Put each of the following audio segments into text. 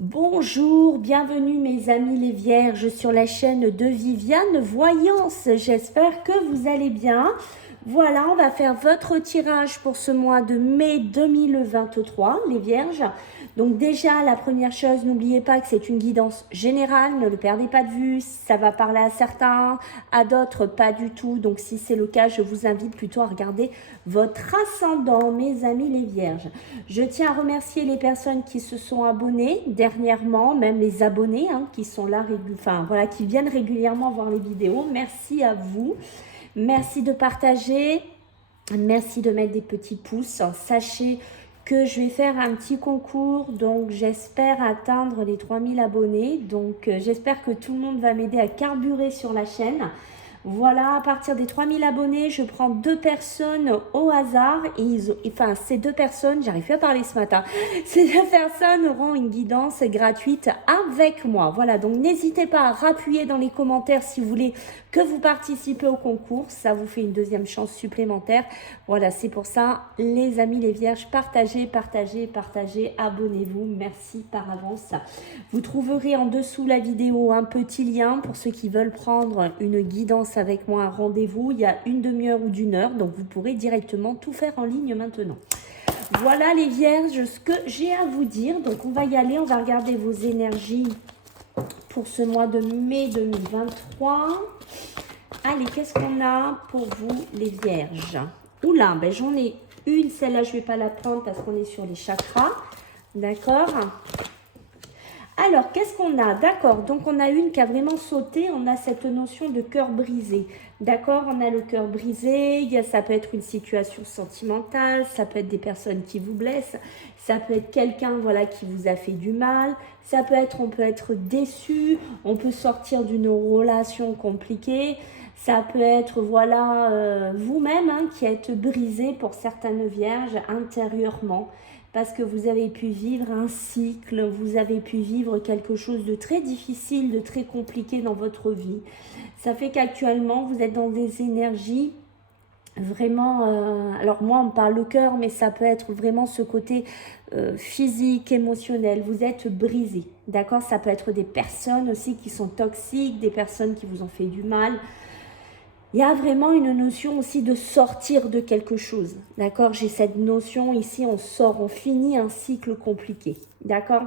Bonjour, bienvenue mes amis les vierges sur la chaîne de Viviane Voyance. J'espère que vous allez bien. Voilà, on va faire votre tirage pour ce mois de mai 2023, les vierges. Donc déjà, la première chose, n'oubliez pas que c'est une guidance générale, ne le perdez pas de vue. Ça va parler à certains, à d'autres pas du tout. Donc si c'est le cas, je vous invite plutôt à regarder votre ascendant, mes amis les vierges. Je tiens à remercier les personnes qui se sont abonnées dernièrement, même les abonnés qui sont là, voilà, qui viennent régulièrement voir les vidéos. Merci à vous. Merci de partager. Merci de mettre des petits pouces. Sachez que je vais faire un petit concours, donc j'espère atteindre les 3000 abonnés. Donc j'espère que tout le monde va m'aider à carburer sur la chaîne. Voilà, à partir des 3000 abonnés, je prends 2 personnes au hasard. Et ces 2 personnes, j'arrive plus à parler ce matin, ces 2 personnes auront une guidance gratuite avec moi. Voilà, donc n'hésitez pas à rappuyer dans les commentaires si vous voulez que vous participez au concours. Ça vous fait une deuxième chance supplémentaire. Voilà, c'est pour ça, les amis, les vierges, partagez, partagez, partagez, abonnez-vous. Merci par avance. Vous trouverez en dessous la vidéo un petit lien pour ceux qui veulent prendre une guidance avec moi, un rendez-vous. Il y a une demi-heure ou d'une heure, donc vous pourrez directement tout faire en ligne maintenant. Voilà les vierges, ce que j'ai à vous dire. Donc on va y aller, on va regarder vos énergies pour ce mois de mai 2023. Allez, qu'est-ce qu'on a pour vous les vierges? Oula, ben j'en ai une, celle-là je ne vais pas la prendre parce qu'on est sur les chakras. D'accord? Alors, qu'est-ce qu'on a? D'accord, donc on a une qui a vraiment sauté, on a cette notion de cœur brisé. D'accord, on a le cœur brisé, ça peut être une situation sentimentale, ça peut être des personnes qui vous blessent, ça peut être quelqu'un voilà, qui vous a fait du mal, ça peut être, on peut être déçu, on peut sortir d'une relation compliquée, ça peut être voilà vous-même qui êtes brisé pour certaines vierges intérieurement. Parce que vous avez pu vivre un cycle, vous avez pu vivre quelque chose de très difficile, de très compliqué dans votre vie. Ça fait qu'actuellement, vous êtes dans des énergies vraiment... alors moi, on me parle le cœur, mais ça peut être vraiment ce côté physique, émotionnel. Vous êtes brisé, d'accord? Ça peut être des personnes aussi qui sont toxiques, des personnes qui vous ont fait du mal. Il y a vraiment une notion aussi de sortir de quelque chose, d'accord? J'ai cette notion ici, on sort, on finit un cycle compliqué, d'accord?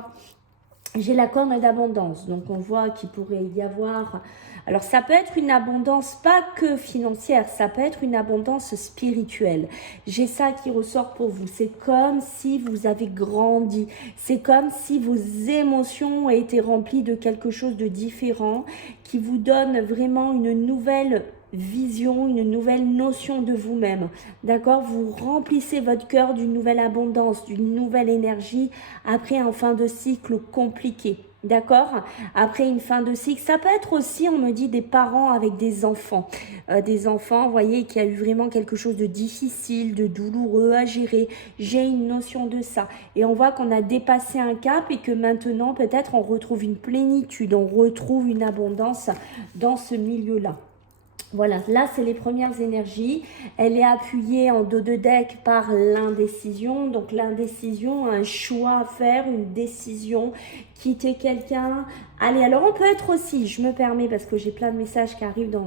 J'ai la corne d'abondance, donc on voit qu'il pourrait y avoir... Alors ça peut être une abondance pas que financière, ça peut être une abondance spirituelle. J'ai ça qui ressort pour vous, c'est comme si vous avez grandi, c'est comme si vos émotions ont été remplies de quelque chose de différent, qui vous donne vraiment une nouvelle vision, une nouvelle notion de vous-même, d'accord? Vous remplissez votre cœur d'une nouvelle abondance, d'une nouvelle énergie après un fin de cycle compliqué, d'accord? Après une fin de cycle, ça peut être aussi, on me dit, des parents avec des enfants, vous voyez, qui a eu vraiment quelque chose de difficile, de douloureux à gérer. J'ai une notion de ça, et on voit qu'on a dépassé un cap et que maintenant, peut-être, on retrouve une plénitude, on retrouve une abondance dans ce milieu-là. Voilà, là, c'est les premières énergies. Elle est appuyée en dos de deck par l'indécision. Donc, l'indécision, un choix à faire, une décision, quitter quelqu'un. Allez, alors on peut être aussi, je me permets parce que j'ai plein de messages qui arrivent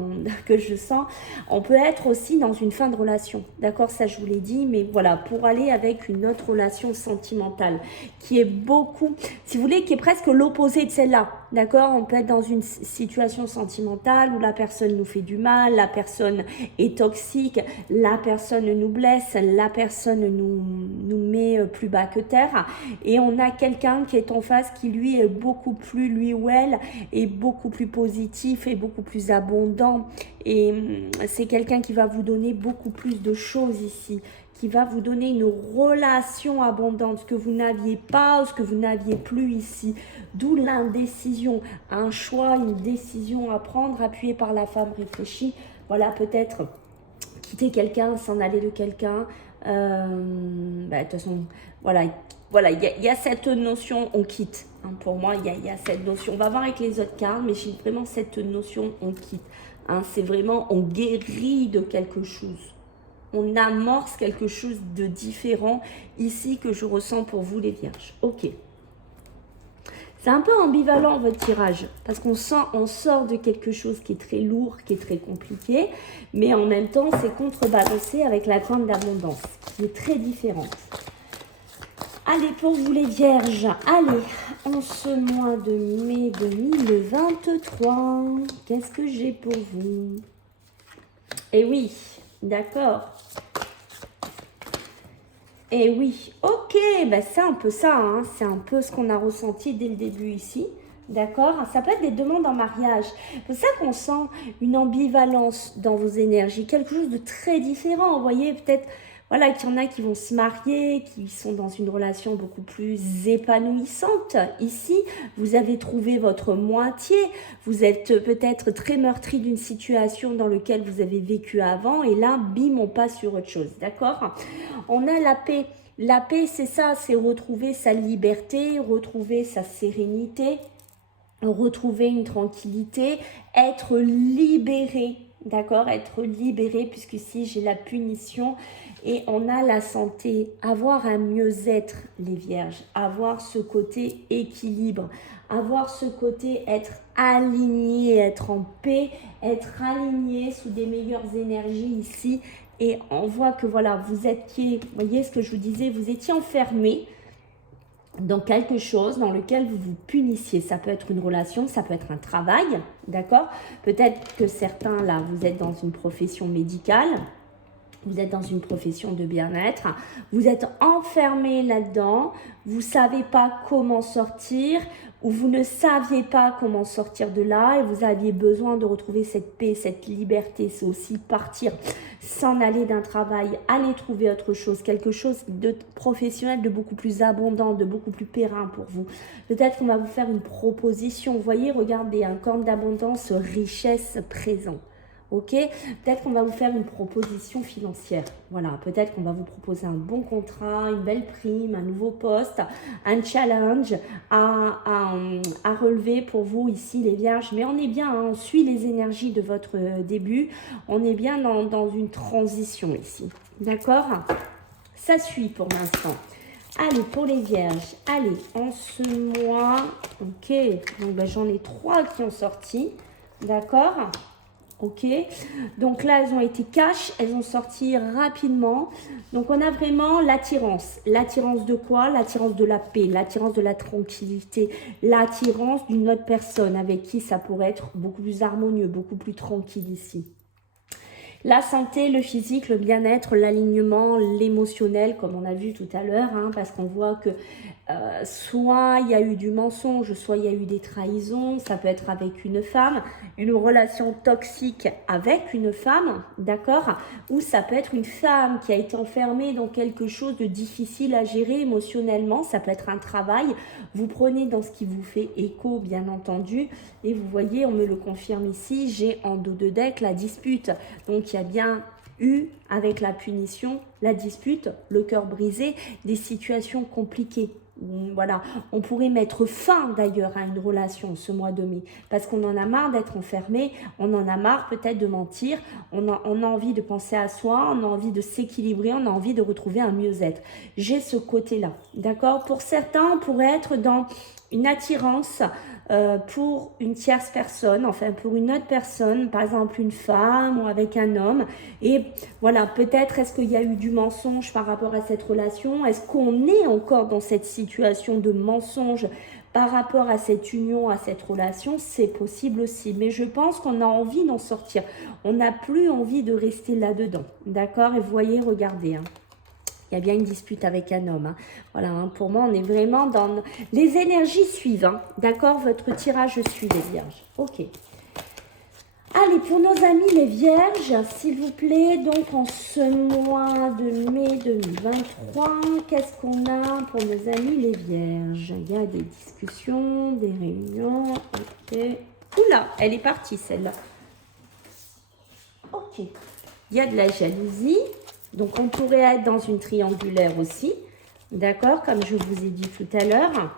que je sens, on peut être aussi dans une fin de relation. D'accord, ça je vous l'ai dit, mais voilà, pour aller avec une autre relation sentimentale qui est beaucoup, si vous voulez, qui est presque l'opposé de celle-là. D'accord, on peut être dans une situation sentimentale où la personne nous fait du mal, la personne est toxique, la personne nous blesse, la personne nous met plus bas que terre. Et on a quelqu'un qui est en face qui lui est beaucoup plus, lui ou elle, est beaucoup plus positif et beaucoup plus abondant. Et c'est quelqu'un qui va vous donner beaucoup plus de choses ici, qui va vous donner une relation abondante, ce que vous n'aviez pas, ce que vous n'aviez plus ici. D'où l'indécision, un choix, une décision à prendre, appuyée par la femme réfléchie. Voilà, peut-être quitter quelqu'un, s'en aller de quelqu'un. De toute façon, voilà, il y a cette notion, on quitte. Pour moi, il y a cette notion. On va voir avec les autres cartes, mais j'ai vraiment cette notion, on quitte. C'est vraiment, on guérit de quelque chose. On amorce quelque chose de différent ici que je ressens pour vous les vierges. Ok. C'est un peu ambivalent votre tirage, parce qu'on sort de quelque chose qui est très lourd, qui est très compliqué, mais en même temps, c'est contrebalancé avec la corne d'abondance, qui est très différente. Allez, pour vous les vierges, allez, en ce mois de mai 2023, qu'est-ce que j'ai pour vous? Eh oui, d'accord. Eh oui, ok, bah c'est un peu ça, hein, c'est un peu ce qu'on a ressenti dès le début ici. D'accord? Ça peut être des demandes en mariage. C'est pour ça qu'on sent une ambivalence dans vos énergies, quelque chose de très différent. Vous voyez, peut-être voilà, qu'il y en a qui vont se marier, qui sont dans une relation beaucoup plus épanouissante. Ici, vous avez trouvé votre moitié. Vous êtes peut-être très meurtri d'une situation dans laquelle vous avez vécu avant. Et là, bim, on passe sur autre chose. D'accord? On a la paix. La paix, c'est ça, c'est retrouver sa liberté, retrouver sa sérénité, retrouver une tranquillité, être libéré, d'accord, être libéré, puisque ici j'ai la punition et on a la santé, avoir un mieux-être, les vierges, avoir ce côté équilibre, avoir ce côté être aligné, être en paix, être aligné sous des meilleures énergies ici. Et on voit que voilà, vous étiez, vous voyez ce que je vous disais, vous étiez enfermé dans quelque chose dans lequel vous vous punissiez. Ça peut être une relation, ça peut être un travail, d'accord? Peut-être que certains, là, vous êtes dans une profession médicale, vous êtes dans une profession de bien-être, vous êtes enfermé là-dedans, vous ne savez pas comment sortir, ou vous ne saviez pas comment sortir de là, et vous aviez besoin de retrouver cette paix, cette liberté. C'est aussi partir, s'en aller d'un travail, aller trouver autre chose, quelque chose de professionnel, de beaucoup plus abondant, de beaucoup plus périn pour vous. Peut-être qu'on va vous faire une proposition. Vous voyez, regardez, un corne d'abondance, richesse, présent. Ok, peut-être qu'on va vous faire une proposition financière. Voilà, peut-être qu'on va vous proposer un bon contrat, une belle prime, un nouveau poste, un challenge à relever pour vous ici les vierges. Mais on est bien, hein, on suit les énergies de votre début. On est bien dans une transition ici. D'accord? Ça suit pour l'instant. Allez, pour les vierges, allez, en ce mois, ok, donc ben, j'en ai 3 qui ont sorti. D'accord? Ok, donc là elles ont été cash, elles ont sorti rapidement. Donc on a vraiment l'attirance. L'attirance de quoi? L'attirance de la paix, l'attirance de la tranquillité, l'attirance d'une autre personne avec qui ça pourrait être beaucoup plus harmonieux, beaucoup plus tranquille ici. La santé, le physique, le bien-être, l'alignement, l'émotionnel, comme on a vu tout à l'heure, hein, parce qu'on voit que soit il y a eu du mensonge, soit il y a eu des trahisons, ça peut être avec une femme, une relation toxique avec une femme, d'accord? Ou ça peut être une femme qui a été enfermée dans quelque chose de difficile à gérer émotionnellement, ça peut être un travail, vous prenez dans ce qui vous fait écho, bien entendu, et vous voyez, on me le confirme ici, j'ai en dos de deck la dispute, donc il y a bien eu avec la punition, la dispute, le cœur brisé, des situations compliquées. Voilà, on pourrait mettre fin d'ailleurs à une relation ce mois de mai parce qu'on en a marre d'être enfermé, on en a marre peut-être de mentir, on a envie de penser à soi, on a envie de s'équilibrer, on a envie de retrouver un mieux-être. J'ai ce côté-là, d'accord? Pour certains, on pourrait être dans une attirance pour une tierce personne, enfin pour une autre personne, par exemple une femme ou avec un homme. Et voilà, peut-être est-ce qu'il y a eu du mensonge par rapport à cette relation? Est-ce qu'on est encore dans cette situation de mensonge par rapport à cette union, à cette relation? C'est possible aussi, mais je pense qu'on a envie d'en sortir. On n'a plus envie de rester là-dedans, d'accord? Et vous voyez, regardez, hein. Il y a bien une dispute avec un homme. Hein. Voilà, hein, pour moi, on est vraiment dans... Les énergies suivent, hein, d'accord? Votre tirage suit les vierges. Ok. Allez, pour nos amis les vierges, s'il vous plaît, donc en ce mois de mai 2023, qu'est-ce qu'on a pour nos amis les vierges? Il y a des discussions, des réunions. Ok. Oula, elle est partie celle-là. Ok. Il y a de la jalousie. Donc, on pourrait être dans une triangulaire aussi, d'accord, comme je vous ai dit tout à l'heure.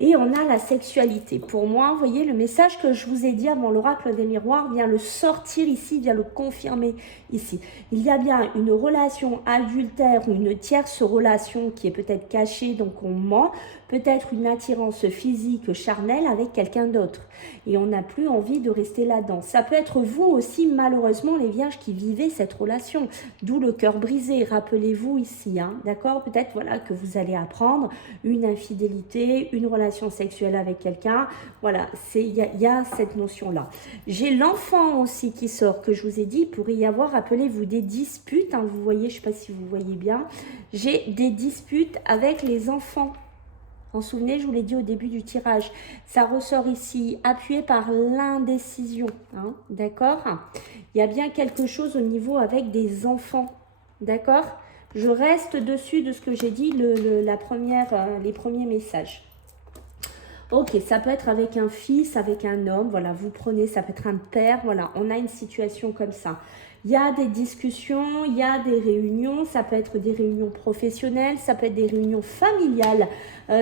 Et on a la sexualité. Pour moi, vous voyez, le message que je vous ai dit avant l'oracle des miroirs vient le sortir ici, vient le confirmer ici. Il y a bien une relation adultère ou une tierce relation qui est peut-être cachée, donc on ment. peut-être une attirance physique, charnelle avec quelqu'un d'autre. Et on n'a plus envie de rester là-dedans. Ça peut être vous aussi, malheureusement, les vierges qui vivez cette relation. D'où le cœur brisé. Rappelez-vous ici, hein, d'accord? Peut-être voilà, que vous allez apprendre une infidélité, une relation sexuelle avec quelqu'un. Voilà, il y a cette notion-là. J'ai l'enfant aussi qui sort, que je vous ai dit, il pourrait y avoir, rappelez-vous, des disputes. Hein, vous voyez, je ne sais pas si vous voyez bien. J'ai des disputes avec les enfants. Vous vous souvenez, je vous l'ai dit au début du tirage. Ça ressort ici, appuyé par l'indécision. Hein, d'accord? Il y a bien quelque chose au niveau avec des enfants. D'accord? Je reste dessus de ce que j'ai dit, les premiers messages. Ok, ça peut être avec un fils, avec un homme, voilà, vous prenez, ça peut être un père, voilà, on a une situation comme ça. Il y a des discussions, il y a des réunions, ça peut être des réunions professionnelles, ça peut être des réunions familiales,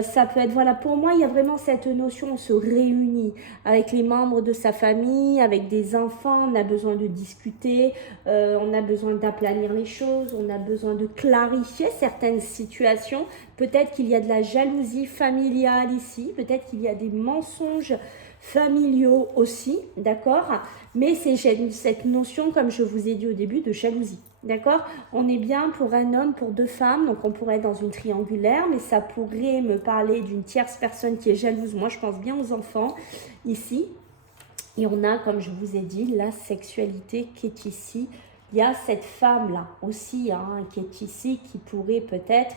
ça peut être, voilà, pour moi, il y a vraiment cette notion, on se réunit avec les membres de sa famille, avec des enfants, on a besoin de discuter, on a besoin d'aplanir les choses, on a besoin de clarifier certaines situations. Peut-être qu'il y a de la jalousie familiale ici, peut-être qu'il y a des mensonges familiaux aussi, d'accord? Mais c'est cette notion, comme je vous ai dit au début, de jalousie, d'accord? On est bien pour un homme, pour deux femmes, donc on pourrait être dans une triangulaire, mais ça pourrait me parler d'une tierce personne qui est jalouse. Moi, je pense bien aux enfants ici. Et on a, comme je vous ai dit, la sexualité qui est ici. Il y a cette femme-là aussi, hein, qui est ici, qui pourrait peut-être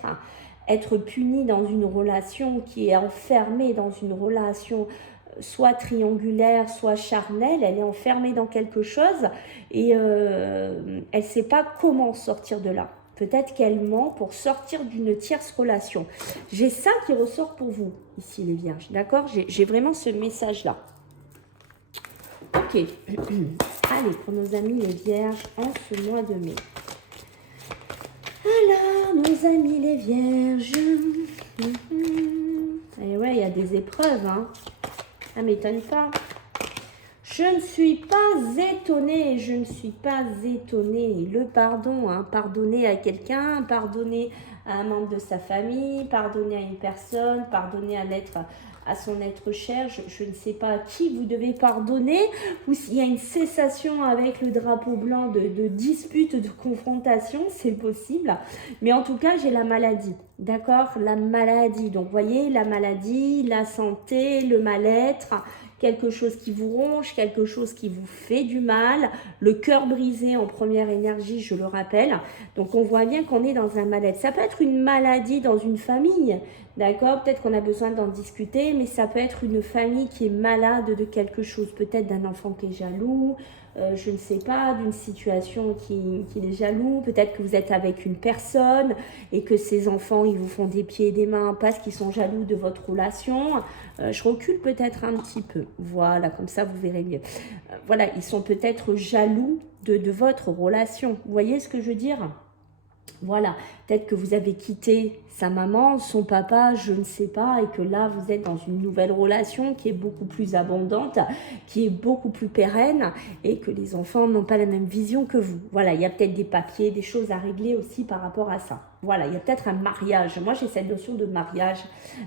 être punie dans une relation, qui est enfermée dans une relation soit triangulaire, soit charnelle, elle est enfermée dans quelque chose et elle ne sait pas comment sortir de là. Peut-être qu'elle ment pour sortir d'une tierce relation. J'ai ça qui ressort pour vous, ici les vierges, d'accord? J'ai vraiment ce message-là. Ok, allez, pour nos amis les vierges en ce mois de mai. Alors, nos amis les vierges. Et ouais, il y a des épreuves, hein. Ça ne m'étonne pas. Je ne suis pas étonnée, je ne suis pas étonnée. Le pardon, hein, pardonner à quelqu'un, pardonner à un membre de sa famille, pardonner à une personne, pardonner à son être cher, je ne sais pas à qui vous devez pardonner, ou s'il y a une cessation avec le drapeau blanc de dispute, de confrontation, c'est possible. Mais en tout cas, j'ai la maladie, d'accord? La maladie, donc vous voyez, la maladie, la santé, le mal-être, quelque chose qui vous ronge, quelque chose qui vous fait du mal, le cœur brisé en première énergie, je le rappelle. Donc on voit bien qu'on est dans un mal-être. Ça peut être une maladie dans une famille, d'accord? Peut-être qu'on a besoin d'en discuter, mais ça peut être une famille qui est malade de quelque chose, peut-être d'un enfant qui est jaloux, je ne sais pas, d'une situation qui est jaloux, peut-être que vous êtes avec une personne et que ces enfants, ils vous font des pieds et des mains parce qu'ils sont jaloux de votre relation. Je recule peut-être un petit peu, voilà, comme ça vous verrez mieux. Voilà, ils sont peut-être jaloux de votre relation, vous voyez ce que je veux dire? Voilà, peut-être que vous avez quitté sa maman, son papa, je ne sais pas, et que là, vous êtes dans une nouvelle relation qui est beaucoup plus abondante, qui est beaucoup plus pérenne, et que les enfants n'ont pas la même vision que vous. Voilà, il y a peut-être des papiers, des choses à régler aussi par rapport à ça. Voilà, il y a peut-être un mariage. Moi, j'ai cette notion de mariage,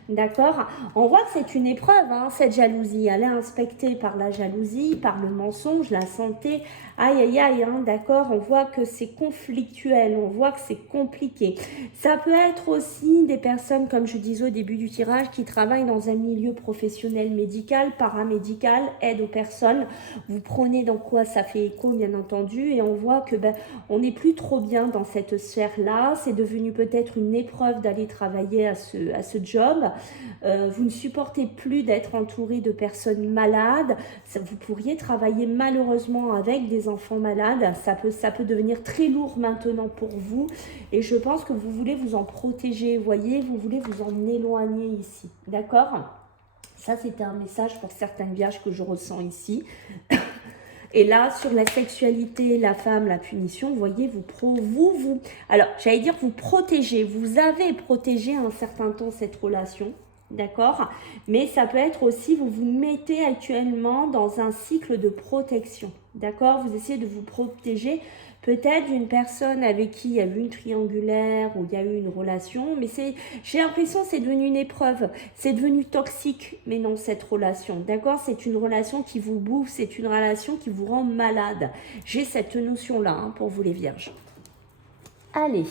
d'accord? On voit que c'est une épreuve, hein, cette jalousie. Elle est inspectée par la jalousie, par le mensonge, la santé. Aïe, aïe, aïe, hein, d'accord? On voit que c'est conflictuel, on voit que c'est compliqué. Ça peut être aussi des personnes, comme je disais au début du tirage, qui travaillent dans un milieu professionnel médical, paramédical, aide aux personnes. Vous prenez dans quoi ça fait écho, bien entendu, et on voit que on n'est plus trop bien dans cette sphère-là. C'est devenu peut-être une épreuve d'aller travailler à ce job. Vous ne supportez plus d'être entouré de personnes malades. Vous pourriez travailler malheureusement avec des enfants malades. Ça peut devenir très lourd maintenant pour vous. Et je pense que vous voulez vous en protéger. Vous voyez, vous voulez vous en éloigner ici. D'accord ? Ça, c'était un message pour certaines vierges que je ressens ici. Et là, sur la sexualité, la femme, la punition, vous voyez, alors, j'allais dire vous protégez, vous avez protégé un certain temps cette relation, d'accord? Mais ça peut être aussi, vous vous mettez actuellement dans un cycle de protection, d'accord? Vous essayez de vous protéger peut-être d'une personne avec qui il y a eu une triangulaire ou il y a eu une relation, mais j'ai l'impression que c'est devenu une épreuve, c'est devenu toxique, mais non, cette relation, d'accord? C'est une relation qui vous bouffe, c'est une relation qui vous rend malade. J'ai cette notion-là hein, pour vous les vierges. Allez,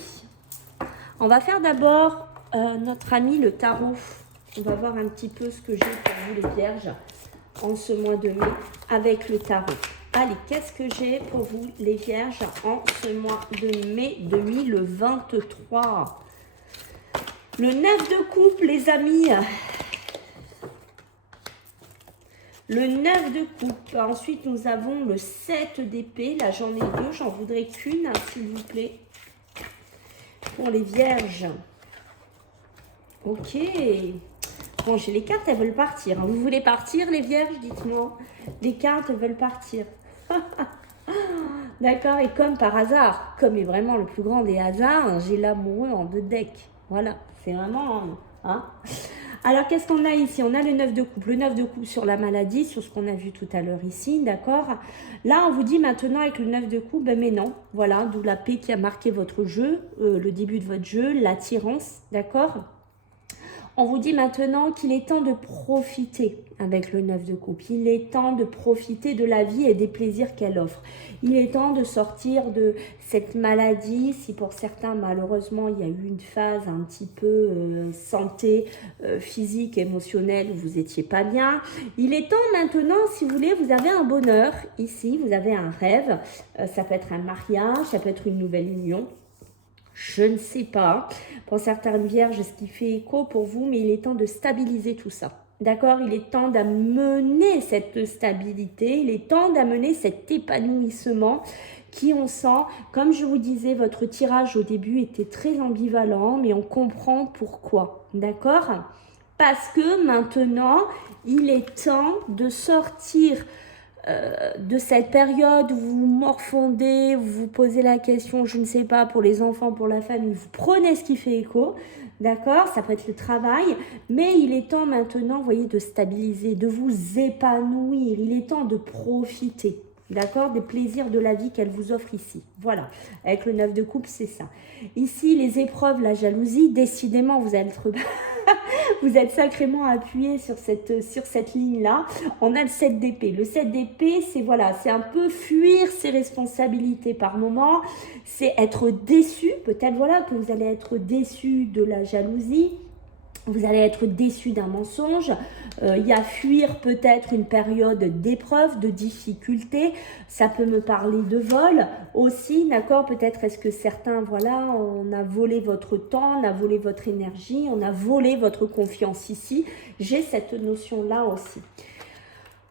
on va faire d'abord notre ami le tarot. On va voir un petit peu ce que j'ai pour vous les vierges en ce mois de mai avec le tarot. Allez, qu'est-ce que j'ai pour vous les vierges en ce mois de mai 2023? Le 9 de coupe les amis. Le 9 de coupe. Ensuite, nous avons le 7 d'épée. Là, j'en ai deux. J'en voudrais qu'une, hein, s'il vous plaît. Pour les vierges. Ok. Bon, j'ai les cartes, elles veulent partir. Vous voulez partir, les vierges? Dites-moi. Les cartes veulent partir. D'accord, et comme par hasard, comme est vraiment le plus grand des hasards, j'ai l'amoureux en 2 decks. Voilà, c'est vraiment... Hein. Alors, qu'est-ce qu'on a ici? On a le 9 de coupe. Le 9 de coupe sur la maladie, sur ce qu'on a vu tout à l'heure ici, d'accord? Là, on vous dit maintenant avec le 9 de coupe, ben mais non. Voilà, d'où la paix qui a marqué votre jeu, le début de votre jeu, l'attirance, d'accord? On vous dit maintenant qu'il est temps de profiter avec le 9 de coupe. Il est temps de profiter de la vie et des plaisirs qu'elle offre. Il est temps de sortir de cette maladie. Si pour certains, malheureusement, il y a eu une phase un petit peu santé physique, émotionnelle, où vous n'étiez pas bien. Il est temps maintenant, si vous voulez, vous avez un bonheur ici, vous avez un rêve. Ça peut être un mariage, ça peut être une nouvelle union. Je ne sais pas, pour certaines vierges, ce qui fait écho pour vous, mais il est temps de stabiliser tout ça. D'accord? Il est temps d'amener cette stabilité, il est temps d'amener cet épanouissement qui, on sent, comme je vous disais, votre tirage au début était très ambivalent, mais on comprend pourquoi. D'accord? Parce que maintenant, il est temps de sortir de cette période où vous vous morfondez, vous vous posez la question, je ne sais pas, pour les enfants, pour la famille, vous prenez ce qui fait écho, d'accord? Ça peut être le travail, mais il est temps maintenant, vous voyez, de stabiliser, de vous épanouir, il est temps de profiter, d'accord? Des plaisirs de la vie qu'elle vous offre ici. Voilà, avec le 9 de coupe, c'est ça. Ici, les épreuves, la jalousie, décidément, vous allez être... Vous êtes sacrément appuyé sur cette ligne-là. On a le 7 d'épée. Le 7 d'épée, c'est voilà, c'est un peu fuir ses responsabilités par moment. C'est être déçu. Peut-être voilà que vous allez être déçu de la jalousie. Vous allez être déçu d'un mensonge. Il y a fuir peut-être une période d'épreuve, de difficulté. Ça peut me parler de vol aussi, d'accord? Peut-être est-ce que certains, voilà, on a volé votre temps, on a volé votre énergie, on a volé votre confiance ici. J'ai cette notion-là aussi.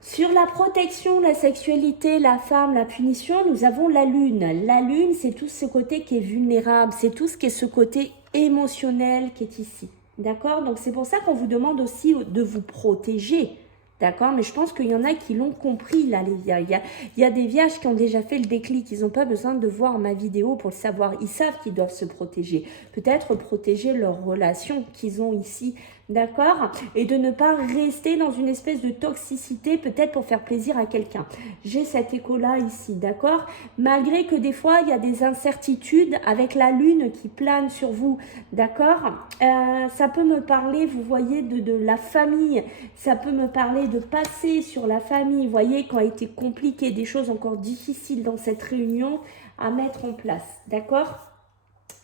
Sur la protection, la sexualité, la femme, la punition, nous avons la lune. La lune, c'est tout ce côté qui est vulnérable, c'est tout ce qui est ce côté émotionnel qui est ici. D'accord? Donc, c'est pour ça qu'on vous demande aussi de vous protéger. D'accord? Mais je pense qu'il y en a qui l'ont compris, là, les vierges. Il y a des vierges qui ont déjà fait le déclic. Ils n'ont pas besoin de voir ma vidéo pour le savoir. Ils savent qu'ils doivent se protéger. Peut-être protéger leurs relations qu'ils ont ici. D'accord? Et de ne pas rester dans une espèce de toxicité, peut-être pour faire plaisir à quelqu'un. J'ai cet écho-là ici, d'accord? Malgré que des fois, il y a des incertitudes avec la lune qui plane sur vous, d'accord? Ça peut me parler, vous voyez, de la famille. Ça peut me parler de passer sur la famille. Vous voyez, quand a été compliqué, des choses encore difficiles dans cette réunion à mettre en place, d'accord?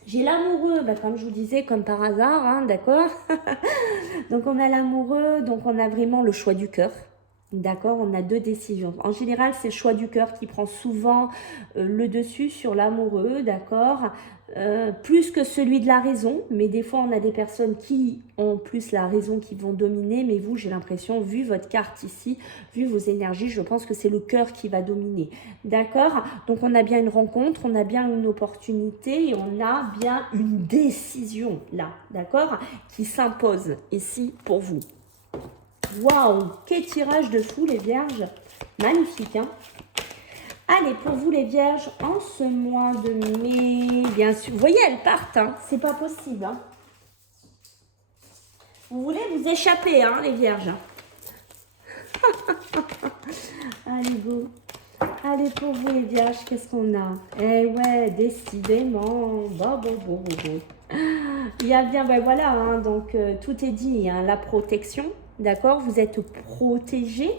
J'ai l'amoureux, bah comme je vous disais, comme par hasard, hein, d'accord? Donc, on a l'amoureux, donc on a vraiment le choix du cœur. D'accord, on a 2 décisions. En général, c'est le choix du cœur qui prend souvent le dessus sur l'amoureux, d'accord, plus que celui de la raison. Mais des fois, on a des personnes qui ont plus la raison qui vont dominer. Mais vous, j'ai l'impression, vu votre carte ici, vu vos énergies, je pense que c'est le cœur qui va dominer. D'accord? Donc, on a bien une rencontre, on a bien une opportunité et on a bien une décision là, d'accord, qui s'impose ici pour vous. Waouh, quel tirage de fou les vierges, magnifique hein. Allez, pour vous les vierges, en ce mois de mai, bien sûr, vous voyez elles partent, hein, c'est pas possible. Hein. Vous voulez vous échapper, hein, les vierges. Allez, go. Allez, pour vous, les vierges, qu'est-ce qu'on a? Eh ouais, décidément. Bon, bon, bon, bon, bon. Il y a bien, ben voilà, hein, donc tout est dit, hein, la protection, d'accord? Vous êtes protégé.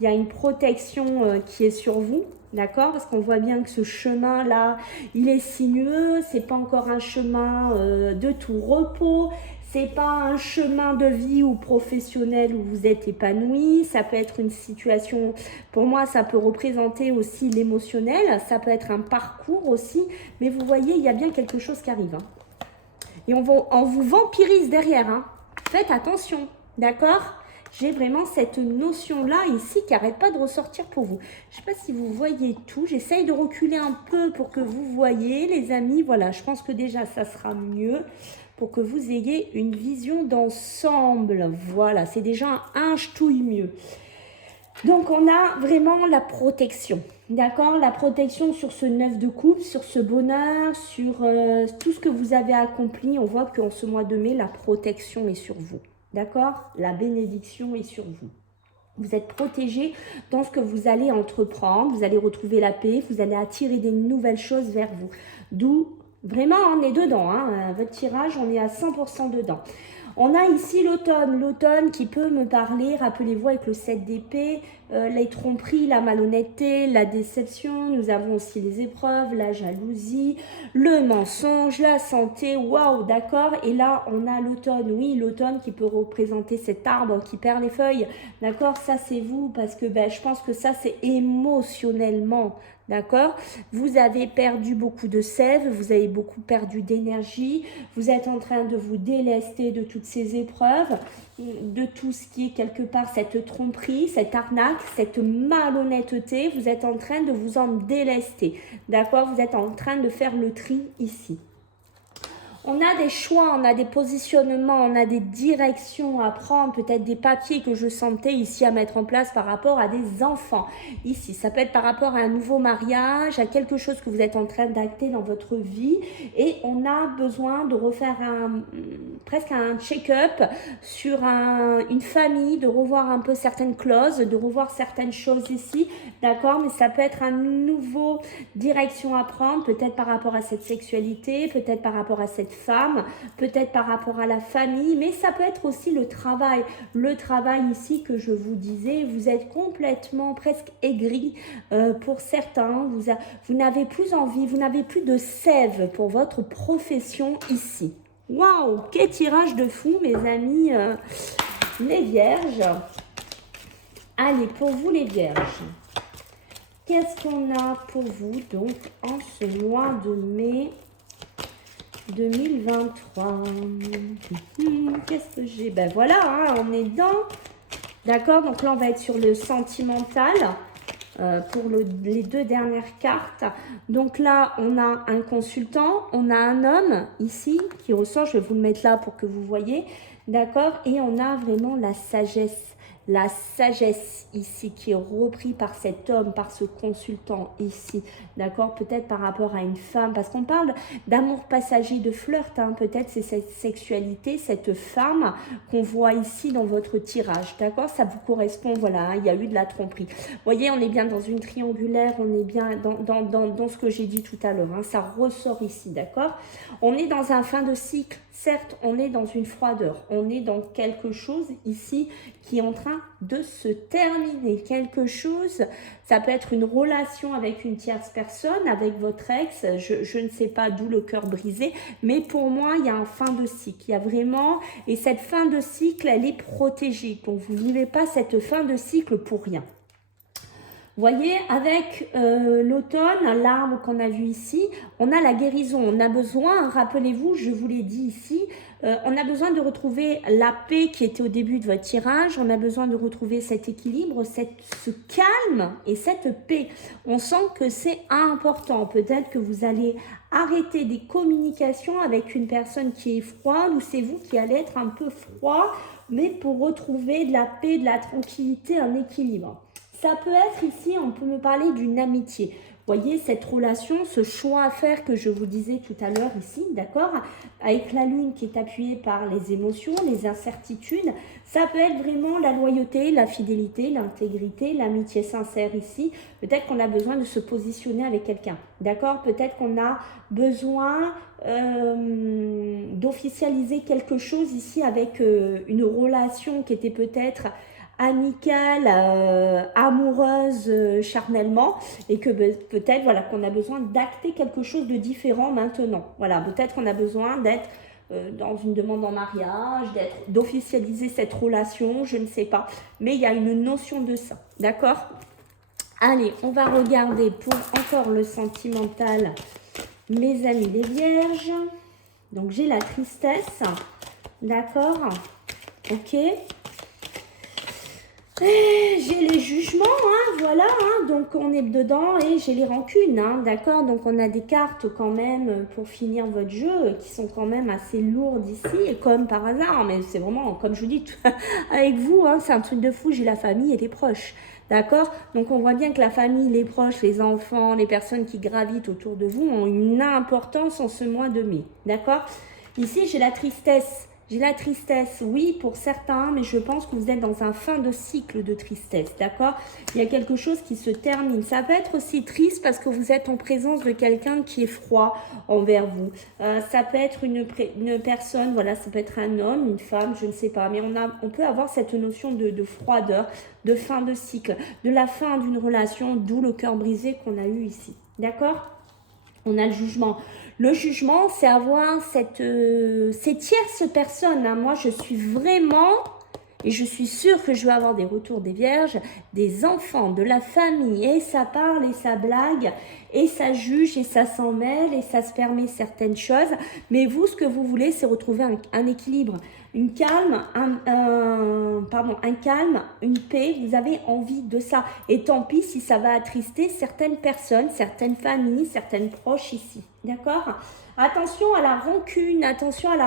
Il y a une protection qui est sur vous, d'accord? Parce qu'on voit bien que ce chemin-là, il est sinueux. C'est pas encore un chemin de tout repos. C'est pas un chemin de vie ou professionnel où vous êtes épanoui. Ça peut être une situation, pour moi, ça peut représenter aussi l'émotionnel. Ça peut être un parcours aussi. Mais vous voyez, il y a bien quelque chose qui arrive. Hein. Et on vous vampirise derrière. Hein. Faites attention, d'accord? J'ai vraiment cette notion-là ici qui n'arrête pas de ressortir pour vous. Je ne sais pas si vous voyez tout. J'essaye de reculer un peu pour que vous voyez, les amis. Voilà, je pense que déjà, ça sera mieux pour que vous ayez une vision d'ensemble. Voilà, c'est déjà un ch'touille mieux. Donc, on a vraiment la protection. D'accord? La protection sur ce 9 de coupe, sur ce bonheur, sur tout ce que vous avez accompli. On voit qu'en ce mois de mai, la protection est sur vous. D'accord? La bénédiction est sur vous. Vous êtes protégé dans ce que vous allez entreprendre. Vous allez retrouver la paix. Vous allez attirer des nouvelles choses vers vous. D'où, vraiment, on est dedans. Hein. Votre tirage, on est à 100% dedans. On a ici l'automne. L'automne qui peut me parler, rappelez-vous, avec le 7 d'épée, les tromperies, la malhonnêteté, la déception. Nous avons aussi les épreuves, la jalousie, le mensonge, la santé. Waouh, d'accord. Et là, on a l'automne. Oui, l'automne qui peut représenter cet arbre qui perd les feuilles. D'accord, ça c'est vous parce que ben, je pense que ça c'est émotionnellement. D'accord? Vous avez perdu beaucoup de sève, vous avez beaucoup perdu d'énergie, vous êtes en train de vous délester de toutes ces épreuves, de tout ce qui est quelque part cette tromperie, cette arnaque, cette malhonnêteté, vous êtes en train de vous en délester. D'accord? Vous êtes en train de faire le tri ici. On a des choix, on a des positionnements, on a des directions à prendre, peut-être des papiers que je sentais ici à mettre en place par rapport à des enfants. Ici, ça peut être par rapport à un nouveau mariage, à quelque chose que vous êtes en train d'acter dans votre vie. Et on a besoin de refaire presque un check-up sur une famille, de revoir un peu certaines clauses, de revoir certaines choses ici. D'accord? Mais ça peut être une nouvelle direction à prendre, peut-être par rapport à cette sexualité, peut-être par rapport à cette femme, peut-être par rapport à la famille, mais ça peut être aussi le travail. Le travail ici que je vous disais, vous êtes complètement presque aigri pour certains, vous n'avez plus envie, vous n'avez plus de sève pour votre profession ici. Waouh, quel tirage de fou mes amis, les vierges. Allez, pour vous les vierges, qu'est-ce qu'on a pour vous donc en ce mois de mai 2023? Qu'est-ce que j'ai? Ben voilà, hein, on est dedans. D'accord, donc là on va être sur le sentimental pour les deux dernières cartes. Donc là on a un consultant, on a un homme ici qui ressort, je vais vous le mettre là pour que vous voyez. D'accord, et on a vraiment la sagesse. La sagesse ici qui est reprise par cet homme, par ce consultant ici, d'accord? Peut-être par rapport à une femme, parce qu'on parle d'amour passager, de flirt, hein? Peut-être c'est cette sexualité, cette femme qu'on voit ici dans votre tirage, d'accord? Ça vous correspond, voilà, hein? Il y a eu de la tromperie. Vous voyez, on est bien dans une triangulaire, on est bien dans ce que j'ai dit tout à l'heure, hein? Ça ressort ici, d'accord? On est dans un fin de cycle, certes, on est dans une froideur, on est dans quelque chose ici qui est en train de se terminer. Quelque chose, ça peut être une relation avec une tierce personne, avec votre ex, je ne sais pas d'où le cœur brisé, mais pour moi, il y a un fin de cycle. Il y a vraiment, et cette fin de cycle, elle est protégée. Donc, vous ne vivez pas cette fin de cycle pour rien. Vous voyez, avec l'automne, l'arbre qu'on a vu ici, on a la guérison. On a besoin, rappelez-vous, je vous l'ai dit ici, on a besoin de retrouver la paix qui était au début de votre tirage. On a besoin de retrouver cet équilibre, ce calme et cette paix. On sent que c'est important. Peut-être que vous allez arrêter des communications avec une personne qui est froide ou c'est vous qui allez être un peu froid, mais pour retrouver de la paix, de la tranquillité, un équilibre. Ça peut être ici, on peut me parler d'une amitié. voyez, cette relation, ce choix à faire que je vous disais tout à l'heure ici, d'accord, avec la lune qui est appuyée par les émotions, les incertitudes, ça peut être vraiment la loyauté, la fidélité, l'intégrité, l'amitié sincère ici. Peut-être qu'on a besoin de se positionner avec quelqu'un, d'accord, peut-être qu'on a besoin d'officialiser quelque chose ici avec une relation qui était peut-être amicale, amoureuse, charnellement, et que peut-être voilà qu'on a besoin d'acter quelque chose de différent maintenant. Voilà, peut-être qu'on a besoin d'être dans une demande en mariage, d'officialiser cette relation, je ne sais pas. Mais il y a une notion de ça, d'accord? Allez, on va regarder pour encore le sentimental, mes amis les vierges. Donc j'ai la tristesse, d'accord? Ok. J'ai les jugements, hein, voilà, hein, donc on est dedans et j'ai les rancunes, hein, d'accord, donc on a des cartes quand même pour finir votre jeu qui sont quand même assez lourdes ici, et comme par hasard, mais c'est vraiment, comme je vous dis, avec vous, hein, c'est un truc de fou, j'ai la famille et les proches, d'accord, donc on voit bien que la famille, les proches, les enfants, les personnes qui gravitent autour de vous ont une importance en ce mois de mai, d'accord. Ici j'ai la tristesse. J'ai la tristesse, oui, pour certains, mais je pense que vous êtes dans un fin de cycle de tristesse, d'accord? Il y a quelque chose qui se termine. Ça peut être aussi triste parce que vous êtes en présence de quelqu'un qui est froid envers vous. Ça peut être une personne, voilà, ça peut être un homme, une femme, je ne sais pas. Mais on peut avoir cette notion de froideur, de fin de cycle, de la fin d'une relation, d'où le cœur brisé qu'on a eu ici, d'accord? On a le jugement. Le jugement, c'est avoir ces tierces personnes. Hein. Moi, je suis vraiment, et je suis sûre que je vais avoir des retours des vierges, des enfants, de la famille, et ça parle, et ça blague, et ça juge, et ça s'en mêle, et ça se permet certaines choses. Mais vous, ce que vous voulez, c'est retrouver un équilibre, un calme, une paix. Vous avez envie de ça. Et tant pis si ça va attrister certaines personnes, certaines familles, certaines proches ici. D'accord? Attention à la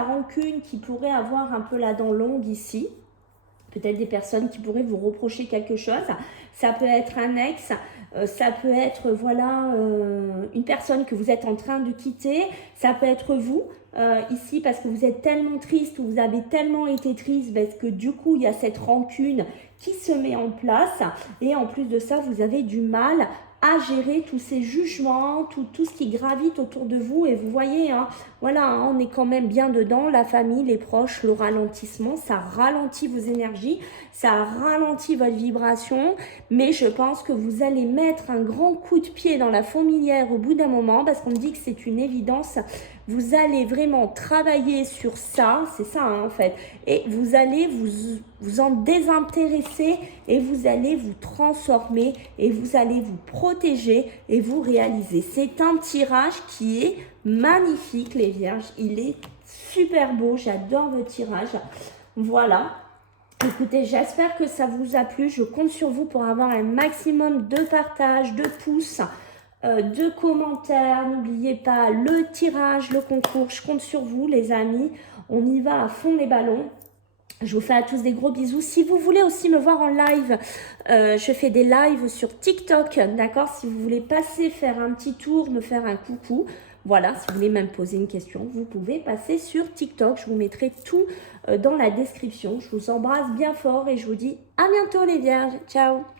rancune qui pourrait avoir un peu la dent longue ici. Peut-être des personnes qui pourraient vous reprocher quelque chose. Ça peut être un ex, ça peut être voilà une personne que vous êtes en train de quitter. Ça peut être vous ici parce que vous êtes tellement triste ou vous avez tellement été triste parce que du coup il y a cette rancune qui se met en place. Et en plus de ça, vous avez du mal à gérer tous ces jugements, tout ce qui gravite autour de vous. Et vous voyez, hein, voilà, hein, on est quand même bien dedans, la famille, les proches, le ralentissement, ça ralentit vos énergies, ça ralentit votre vibration, mais je pense que vous allez mettre un grand coup de pied dans la fourmilière au bout d'un moment, parce qu'on me dit que c'est une évidence. Vous allez vraiment travailler sur ça, c'est ça hein, en fait, et vous allez vous en désintéresser et vous allez vous transformer et vous allez vous protéger et vous réaliser. C'est un tirage qui est magnifique les vierges, il est super beau, j'adore votre tirage. Voilà. Écoutez, j'espère que ça vous a plu. Je compte sur vous pour avoir un maximum de partage, de pouces, de commentaires. N'oubliez pas le tirage, le concours. Je compte sur vous, les amis. On y va à fond les ballons. Je vous fais à tous des gros bisous. Si vous voulez aussi me voir en live, je fais des lives sur TikTok, d'accord? Si vous voulez passer, faire un petit tour, me faire un coucou. Voilà, si vous voulez même poser une question, vous pouvez passer sur TikTok. Je vous mettrai tout dans la description. Je vous embrasse bien fort et je vous dis à bientôt les vierges. Ciao!